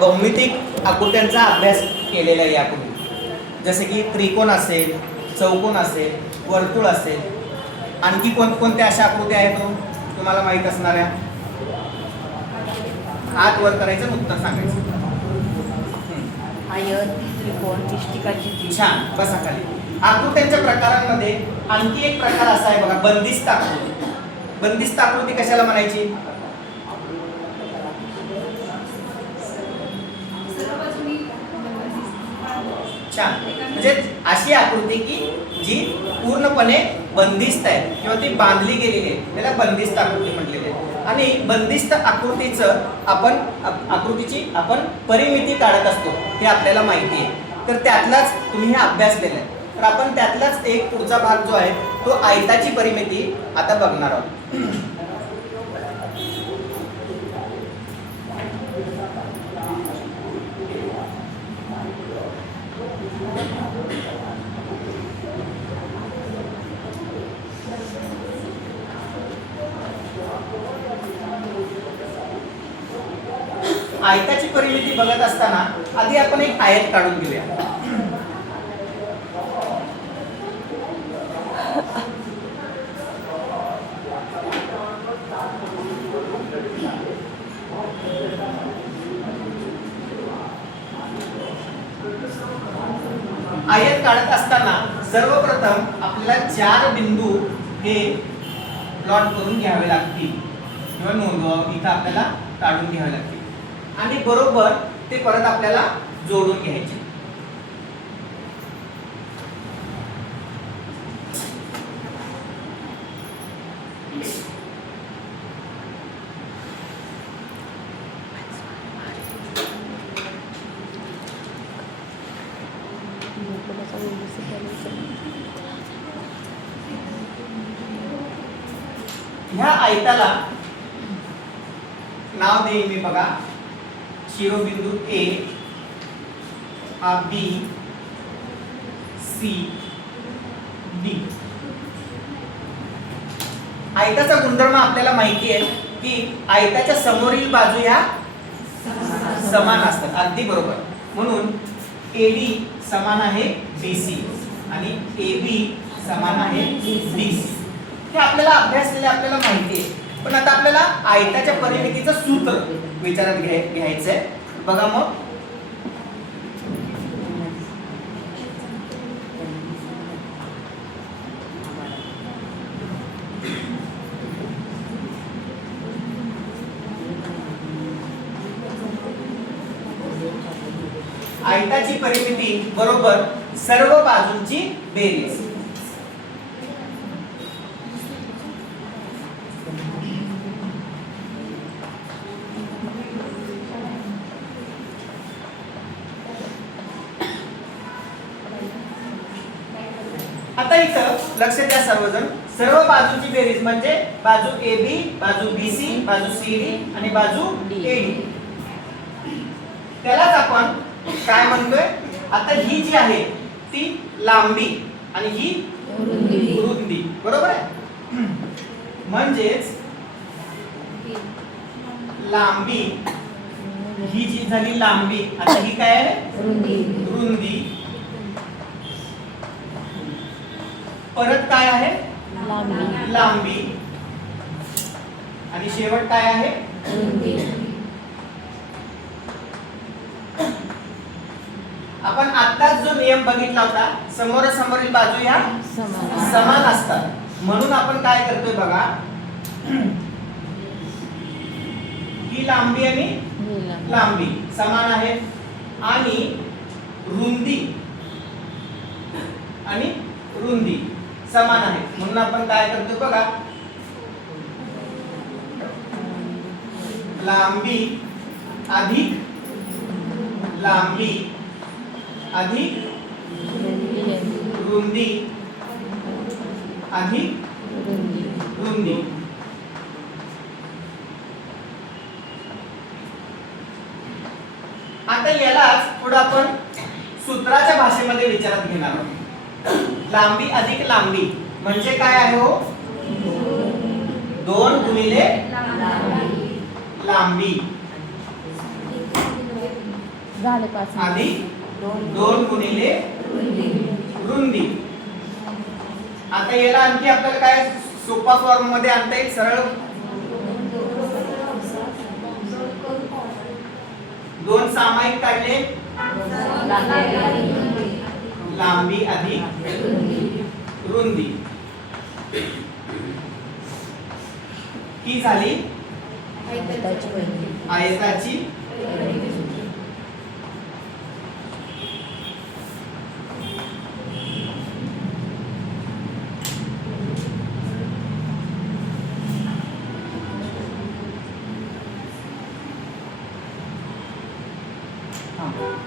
भौमितिक आकृत्यांचा अभ्यास केलेला आहे यापूर्वी, जसे की त्रिकोण असेल, चौकोन असेल, वर्तुळ असेल. आणखी कोणकोणत्या अशा आकृत्या आहेत तुम्हाला माहीत असणाऱ्या? हात वर करायचं, उत्तर सांगायचं. आयत, त्रिकोण, इष्टिकाची. छान, बसा खाली. आकृत्यांच्या प्रकारांमध्ये आणखी एक प्रकार असा आहे बघा, बंदिस्त आकृती. बंदिस्त आकृती कशाला म्हणायची? छान, म्हणजे अशी आकृती की जी पूर्णपणे बंदिस्त आहे किंवा ती बांधली गेलेली आहे, त्याला बंदिस्त आकृती म्हटलेली आहे. आणि बंदिस्त आकृतीचं आकृतीची आपण परिमिती काढत असतो हे आपल्याला माहिती आहे. तर त्यातलाच तुम्ही हे अभ्यास केलाय, तर आपण त्यातलाच एक पुढचा भाग जो आहे तो आयताची परिमिती आता बघणार आहोत. आयताची परिमिती बघत असताना आधी आपण एक आयत काढून घेऊया. आयत काढत असताना सर्वप्रथम आपल्याला 4 बिंदू हे प्लॉट करून घ्यावे लागतील किंवा नोंदवावे, इथं आपल्याला काढून घ्यावे लागतील आणि बरोबर ते परत आपल्याला जोडून घ्यायचे. ह्या आयताला नाव देईन मी बघा, शिरोबिंदू ए, हा बी, सी, डी. आयताचा गुणधर्म आपल्याला माहिती आहे की आयताच्या समोरील बाजू ह्या समान असतात. अगदी बरोबर. म्हणून एडी समान आहे बीसी आणि एबी समान आहे बीसी. हे आपल्याला अभ्यास केले, आपल्याला माहिती आहे. पण आता आपल्याला आयताच्या परिमितीचं सूत्र विचारात घ्यायचंय. बघा मग, आयताची परिमिती बरोबर सर्व बाजूंची बेरीज. आता इथं लक्ष द्या सर्वजण, सर्व बाजूची बेरीज म्हणजे बाजू AB, बाजू BC, बाजू CD आणि बाजू AD. त्यालाच आपण काय म्हणतोय? आता ही जी आहे ती लांबी आणि ही रुंदी, बरोबर आहे? म्हणजेच लांबी ही जी झाली लांबी, आता ही काय आहे? रुंदी. परत काय आहे? लांबी आणि शेवट काय आहे? आपण आत्ताच जो नियम बघितला होता, समोरासमोरील बाजू ह्या समान असतात. म्हणून आपण काय करतोय बघा, ही लांबी आणि लांबी समान आहेत आणि रुंदी आणि रुंदी समान आहे. म्हणून आपण काय करतो बघा, लांबी अधिक लांबी अधिक रुंदी अधिक रुंदी. आता यालाच थोडं आपण सूत्राच्या भाषेमध्ये विचारात घेणार आहोत. लांबी अधिक लांबी म्हणजे काय आहे हो? 2 गुणिले लांबी. झाले 5 अधिक 2 गुणिले रुंदी. आता याला आणखी आपल्याला काय सोपा फॉर्म मध्ये आणता येईल सरळ. 2 सामायिक काढले, लांबी अधिक रुंदी ही झाली आयताची